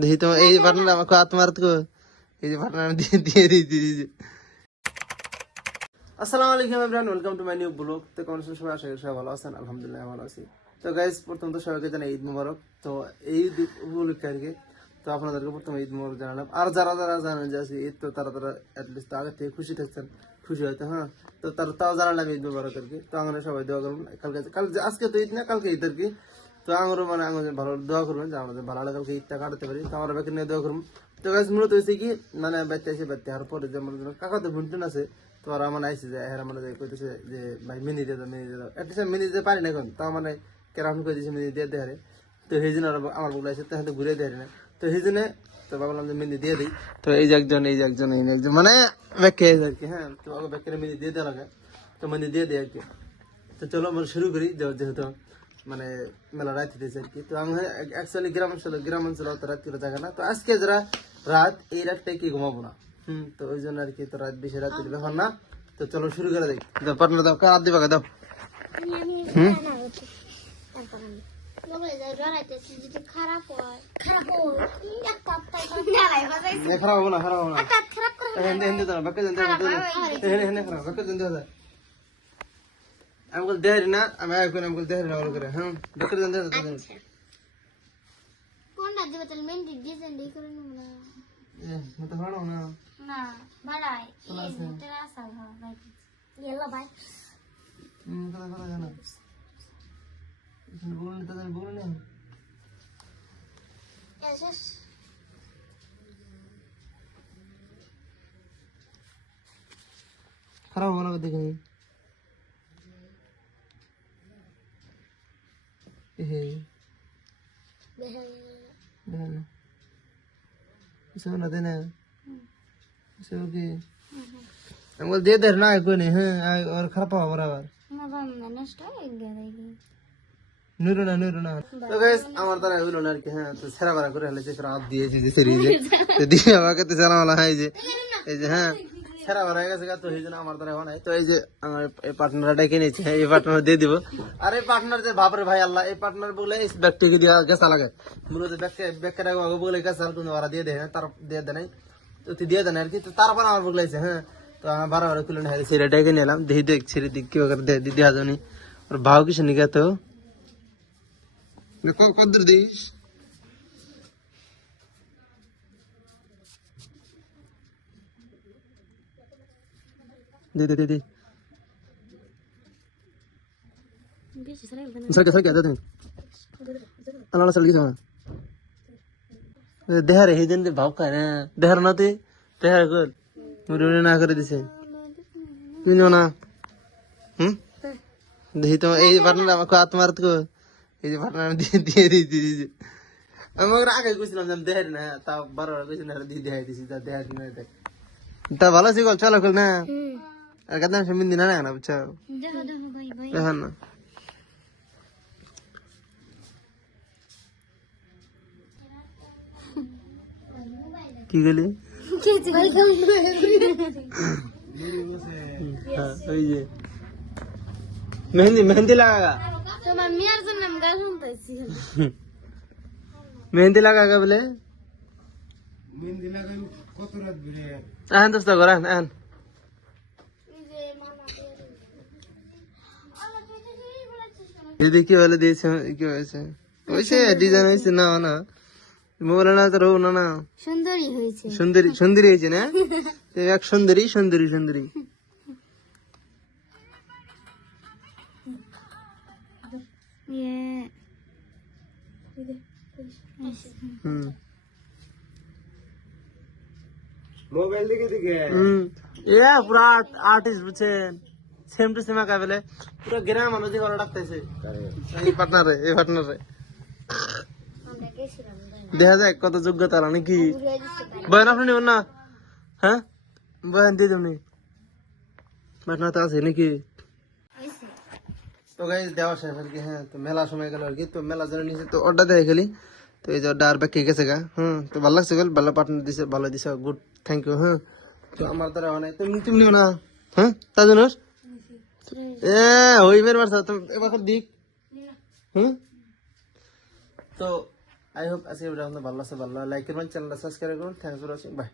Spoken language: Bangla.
দেখি তোমার এই পার্টনার আমাকে তোমার তো এই যে পার্টনার দিয়ে দিয়েছি। আসসালামু আলাইকুম everyone, welcome to my new blog. তো কেমন আছেন সবাই? আশা করি সবাই ভালো আছেন। আলহামদুলিল্লাহ ভালো আছি। তো গাইস, প্রথম তো সবাইকে জানাই ঈদ মুবারক। তো এই উপলক্ষে আর কি তো আপনাদেরকে প্রথমে ঈদ মুবারক জানালাম। আর যারা যারা জানেন যে আজকে ঈদ, তো তারা অ্যাটলিস্ট আগে থেকে খুশি থাকছেন, খুশি হয়তো, হ্যাঁ। তো তাও জানালাম ঈদ মুবারক আর কি। তো আমরা সবাই দোয়া করবেন আজকে তো ঈদ না, কালকে ঈদ আর কি। তো আমারও আমাদের ভালো দোয়া করবেন যে আমাদের ভালো কালকে ঈদটা কাটাতে পারি। তো আমরা ব্যাকে নিয়ে দোয়া করবেন। তো গাইস, মূলত হয়েছে কি বাচ্চা এসে বাচ্চা হওয়ার পরে যেমন কাকাতে ভুনটুন আছে, তো আর আমার আইসি যে এরা কইতেছে যে ভাই মিনি দিয়ে দাও, মিনি দিয়ে দাও। এটলিস্ট মিনি দিতে পারি না এখন, তাও কেরাম কই দিয়েছে মিনি দিয়ে দেয়। তো সেই জন্য আমার বলে আসে তো ঘুরে দেয় না। তো সেই জন্য তো ভাবলাম যে মিনি দিয়ে দিই। তো এই যে একজন ব্যাখ্যা আর কি, হ্যাঁ। তো ব্যাখ্যা মিনি দিয়ে দেওয়া লাগে, তো মিনি দিয়ে দেয় আর কি। তো চলো আমরা শুরু করি, যেহেতু মেলা রাত হইতেছে আর কি। তো আমি অ্যাকচুয়ালি গ্রাম অঞ্চল অত রাত করে থাকে না। তো আজকে যারা রাত, এই রাতটাই কি ঘুমাবো না, তো ওই জন্য আর কি। তো রাত বেশি রাত ব্যাপার না। তো চলো শুরু করে দেখি। পার্টনার দাও, কার দিবা দাও। খারাপ হবো না, খারাপ হবো না। আমি বল দেহারি না, আমি দেহারি না করে, হ্যাঁ। বেকার জানতে কোনটা দিবে তাহলে মেন ডিজাইন দিয়ে করে নেব না। মতো ভালো না না বাড়াই এটা আসা ভাই ইয়েলো ভাই কথা কথা জানা বলুন এসেস খারাপ হবো না দেখে না দেনা আমি বল দিয়ে দেয় না কোই নেই, হ্যাঁ। আর খারাপ হওয়া বরাবর না বাম না নষ্ট হয়ে গেছে নুরু না তো গাইস, আমার দ্বারা হইলো না আর কি, হ্যাঁ। তো সেরা বারা করে হেলেছে, ফের হাত দিয়েছি যে সেরিয়ে তো দিয়ে আমাকে তো জানা বলা হয় যে এই যে, হ্যাঁ, সেরা বারা হয়ে গেছে। তো এই জন্য আমার দ্বারা হয় নাই। তো এই যে আমার এই পার্টনারটা ডেকে নিয়েছে, হ্যাঁ, এই পার্টনার দিয়ে দিব। আর এই পার্টনার যে বাপরে ভাই আল্লাহ, এই পার্টনার বলে এই ব্যক্তিকে দিয়ে গেছা লাগে মূলত ব্যাগটা বলে গেছে, আর কোনো ওরা দিয়ে দেয়, হ্যাঁ, তার দিয়ে দেয় নাই। তো তুই দিয়ে দেন আর কি। তো তারপর আমার বগলাইছে, হ্যাঁ। তো আমার বারো খুলে না সেটা ডেকে নিলাম, দেখ ছেড়ে দিক কি দেওয়া যায়নি। ওর ভাও কিছু নিকে তো কদ্দুর দিস দে বেশি সারা সরকে দে আল্লাহ সাল কিছু না দেহারে এই দিন ভাব খায় না, দেহার না তুই দেহার কর মুড়ি না করে দিছে তুই না, দেখি তোমার এই পার্টনার আমাকে তোমার তো এই যে পার্টনার দিয়ে দিয়েছি। আমি আগে গেছিলাম যে দেহারি না, তা 12 গেছি না, দিয়ে দেখাই দিছি তা দেহারি না। তা ভালো আছে গল, চলো না আর কাদাম সেমিন দিন না বুঝছো, দেখো ভাই ভাই এখন না কি গেলি ওই যে মেহেন্দি লাগা তোমার মিয়ার জন্য আমি গান শুনতেছি মেহেন্দি লাগা বলে মেহেন্দি লাগাই কত রাত ঘুরে এখন দোস্ত কর এখন দিদি কি বলে দিয়েছে, কি হয়েছে ওইসে ডিজাইন হয়েছে না মোবাইল না তো রো না সুন্দরী হয়েছে, সুন্দরী হয়েছে না, এক সুন্দরী মোবাইল দিকে পুরা আর্টিস্ট বুঝছেন, সেম টু সেম একা বলে পুরো গ্রাম মানুষ ভালো ডাকতেছে এই পার্টনারে দেখা যায় কত যোগ্যতা নাকি। বয়ান আপনি নেবেন না, হ্যাঁ, বয়ান দিয়ে দেবেন পার্টনার তো আছে নাকি। তো গাইস দেওয়া শেষ আর কি, হ্যাঁ। তো মেলা সময় গেল আর কি। তো মেলা জন্য নিচে তো অর্ডার দেয় গেলি। তো এই যে অর্ডার আর ব্যাক গেছে গা, তো ভালো লাগছে গেল, ভালো পার্টনার দিছে, ভালো দিছে, গুড, থ্যাংক ইউ, হ্যাঁ। তো আমার দ্বারা অনেক তুমি নিও না, হ্যাঁ, তার জন্য ওই মেয়ের মারছ তুমি এবার দিক, তো আই হোপ আজকে ভিডিও আপনাদের ভালো লাগছে, ভালো লাইক করবেন, চ্যানেলটা সাবস্ক্রাইব করুন। Thanks for watching, by.